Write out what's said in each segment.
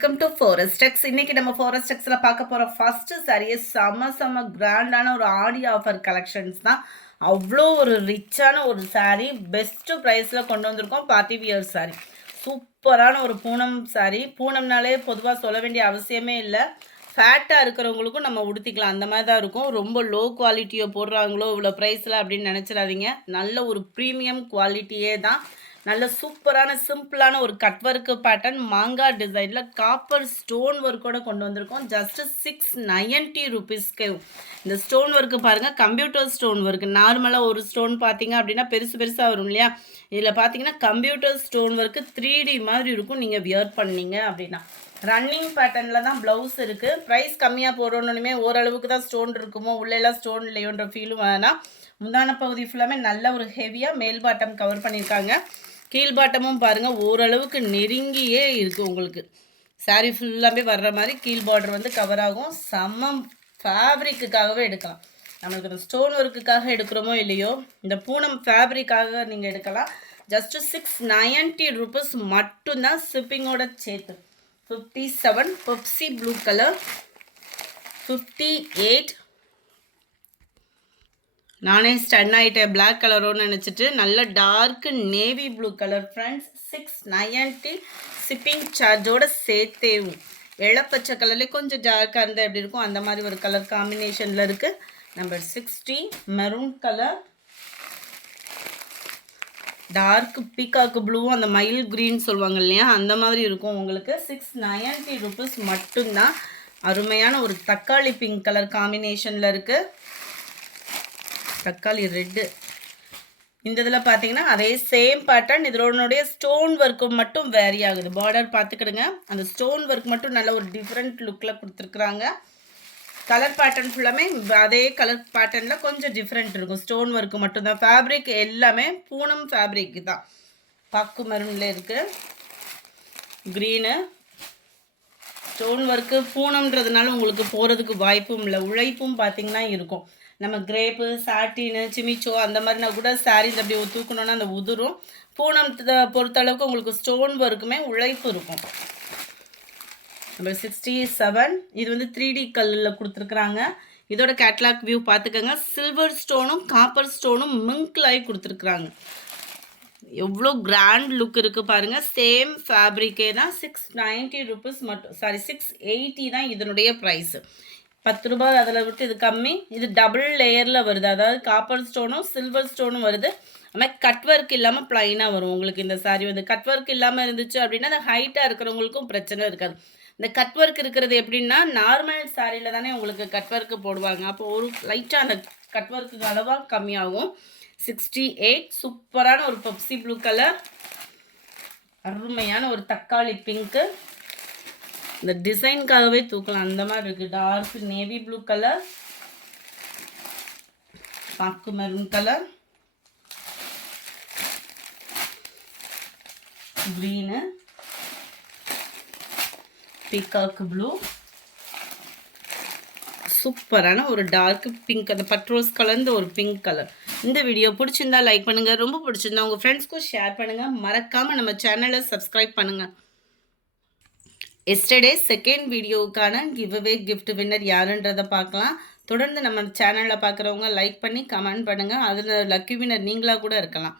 Welcome to ஃபாரஸ்டெக்ஸ். இன்னைக்கு நம்ம ஃபாரஸ்டெக்ஸ்ல பார்க்க போற ஃபர்ஸ்ட் சாரியே செம கிராண்டான ஒரு ஆடி ஆஃபர் கலெக்ஷன்ஸ் தான். அவ்வளோ ஒரு ரிச்சான ஒரு சாரி, பெஸ்ட் ப்ரைஸில் கொண்டு வந்திருக்கோம். பார்ட்டி வியர் சாரி, சூப்பரான ஒரு பூனம் சாரி. பூனம்னாலே பொதுவாக சொல்ல வேண்டிய அவசியமே இல்லை. ஃபேட்டாக இருக்கிறவங்களுக்கும் நம்ம உடுத்திக்கலாம், அந்த மாதிரி தான் இருக்கும். ரொம்ப லோ குவாலிட்டியை போடுறாங்களோ இவ்வளோ ப்ரைஸில் அப்படின்னு நினச்சிடாதீங்க. நல்ல ஒரு ப்ரீமியம் குவாலிட்டியே தான். நல்ல சூப்பரான சிம்பிளான ஒரு கட் ஒர்க்கு பேட்டர்ன், மாங்காய் டிசைனில் காப்பர் ஸ்டோன் ஒர்க்கோட கொண்டு வந்திருக்கோம். ஜஸ்ட் 690 ருபீஸ்க்கு. இந்த ஸ்டோன் ஒர்க்கு பாருங்கள், கம்ப்யூட்டர் ஸ்டோன் ஒர்க்கு. நார்மலாக ஒரு ஸ்டோன் பார்த்தீங்க அப்படின்னா பெருசாக வரும் இல்லையா, இதில் பார்த்தீங்கன்னா கம்ப்யூட்டர் ஸ்டோன் ஒர்க்கு 3D மாதிரி இருக்கும். நீங்கள் வியர் பண்ணீங்க அப்படின்னா ரன்னிங் பேட்டர்னில் தான் ப்ளவுஸ் இருக்குது. ப்ரைஸ் கம்மியாக போடணுமே, ஓரளவுக்கு தான் ஸ்டோன் இருக்குமோ உள்ளெல்லாம் ஸ்டோன் இல்லையோன்ற ஃபீலும் வேணாம். முந்தான பகுதி ஃபுல்லாமே நல்ல ஒரு ஹெவியாக மேல் பாட்டம் கவர் பண்ணியிருக்காங்க. கீழ் பாட்டமும் பாருங்கள் ஓரளவுக்கு நெருங்கியே இருக்குது. உங்களுக்கு சாரீ ஃபுல்லாமே வர்ற மாதிரி கீழ் பார்டர் வந்து கவர் ஆகும். செம்ம ஃபேப்ரிக்குக்காகவே எடுக்கலாம். நம்மளுக்கு இந்த ஸ்டோன் ஒர்க்குக்காக எடுக்கிறோமோ இல்லையோ, இந்த பூனம் ஃபேப்ரிக்காக நீங்கள் எடுக்கலாம். ஜஸ்ட்டு 690 ருபீஸ் மட்டும்தான், ஷிப்பிங்கோட சேர்த்து. 57 பெப்சி ப்ளூ கலர், 58 நானே ஸ்டன் ஆகிட்டேன் பிளாக் கலரோன்னு நினச்சிட்டு. நல்ல dark navy blue colour friends. 690 shipping சார்ஜோடு சேர்த்தேவும். இளப்பச்சை கலர்லேயே கொஞ்சம் டார்க்காக இருந்தால் எப்படி இருக்கும், அந்த மாதிரி ஒரு கலர் காம்பினேஷனில் இருக்குது. Number 60 maroon colour, dark peacock ப்ளூவும் அந்த மயில் க்ரீன் சொல்லுவாங்க இல்லையா, அந்த மாதிரி இருக்கும் உங்களுக்கு. 690 ருபீஸ் மட்டும்தான். அருமையான ஒரு தக்காளி பிங்க் கலர் காம்பினேஷனில் இருக்குது. தக்காளி ரெட்டு. இந்த இதில் பார்த்தீங்கன்னா அதே சேம் பேட்டர்ன், இதனுடைய ஸ்டோன் ஒர்க்கு மட்டும் வேரி ஆகுது. பார்டர் பார்த்துக்கிடுங்க, அந்த ஸ்டோன் ஒர்க் மட்டும் நல்ல ஒரு டிஃப்ரெண்ட் லுக்கில் கொடுத்துருக்குறாங்க. கலர் பேட்டர்ன் ஃபுல்லாமே அதே கலர் பேட்டர்னில் கொஞ்சம் டிஃப்ரெண்ட் இருக்கும். ஸ்டோன் ஒர்க்கு மட்டும்தான். ஃபேப்ரிக் எல்லாமே பூனம் ஃபேப்ரிக் தான். பாக்கு மரூனில் இருக்குது. க்ரீனு ஸ்டோன் ஒர்க்கு பூனம்ன்றதுனால உங்களுக்கு போகிறதுக்கு வாய்ப்பும் இல்லை, உழைப்பும் பார்த்திங்கன்னா இருக்கும். நம்ம கிரேப்பு, சாட்டினு, சிமிச்சோ அந்த மாதிரினா கூட சாரீஸ் அப்படி தூக்கணுன்னா அந்த உதிரும். பூனம் பொறுத்தளவுக்கு உங்களுக்கு ஸ்டோன் ஒர்க்குமே உழைப்பு இருக்கும். நம்பர் 67 இது வந்து 3D கல்லில் கொடுத்துருக்குறாங்க. இதோட கேட்லாக் வியூ பார்த்துக்கோங்க. சில்வர் ஸ்டோனும் காப்பர் ஸ்டோனும் மிங்க்லாகி கொடுத்துருக்குறாங்க. எவ்வளோ கிராண்ட் லுக் இருக்குது பாருங்கள். சேம் ஃபேப்ரிக்கே தான். 690 ருபீஸ் மட்டும், சாரி 680 தான் இதனுடைய ப்ரைஸு. 10 ரூபாய் அதில் விட்டு இது கம்மி. இது டபுள் லேயரில் வருது, அதாவது காப்பர் ஸ்டோனும் சில்வர் ஸ்டோனும் வருது. அதுமாதிரி கட் ஒர்க் இல்லாமல் ப்ளைனாக வரும் உங்களுக்கு இந்த சாரீ வந்து. கட் ஒர்க் இல்லாமல் இருந்துச்சு அப்படின்னா அந்த ஹைட்டாக இருக்கிறவங்களுக்கும் பிரச்சனை இருக்காது. இந்த கட் ஒர்க் இருக்கிறது எப்படின்னா, நார்மல் சாரியில் தானே உங்களுக்கு கட் ஒர்க்கு போடுவாங்க. அப்போ ஒரு லைட்டாக அந்த கட் ஒர்க்கு அளவாக கம்மியாகும். 68 சூப்பரான ஒரு பெப்சி ப்ளூ கலர், அருமையான ஒரு தக்காளி பிங்க்கு. இந்த டிசைனுக்காகவே தூக்கலாம், அந்த மாதிரி இருக்குது. டார்க் நேவி ப்ளூ கலர், பாக்கு maroon colour, green, peacock blue, சூப்பரான ஒரு டார்க் பிங்க், அந்த பட்ரோஸ் கலர்ந்த ஒரு பிங்க் கலர். இந்த வீடியோ பிடிச்சிருந்தா லைக் பண்ணுங்கள், ரொம்ப பிடிச்சிருந்தா உங்கள் ஃப்ரெண்ட்ஸ்க்கும் ஷேர் பண்ணுங்கள். மறக்காமல் நம்ம சேனலை சப்ஸ்கிரைப் பண்ணுங்கள். எஸ்டர்டே செகண்ட் வீடியோவுக்கான கிவ்அவே கிஃப்ட் வின்னர் யாருன்றதை பார்க்கலாம். தொடர்ந்து நம்ம சேனலில் பார்க்குறவங்க லைக் பண்ணி கமெண்ட் பண்ணுங்கள். அதில் லக்கி வின்னர் நீங்களாக கூட இருக்கலாம்.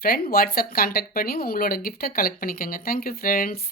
ஃப்ரெண்ட் வாட்ஸ்அப் கான்டாக்ட் பண்ணி உங்களோட கிஃப்ட்டை கலெக்ட் பண்ணிக்கோங்க. Thank you friends.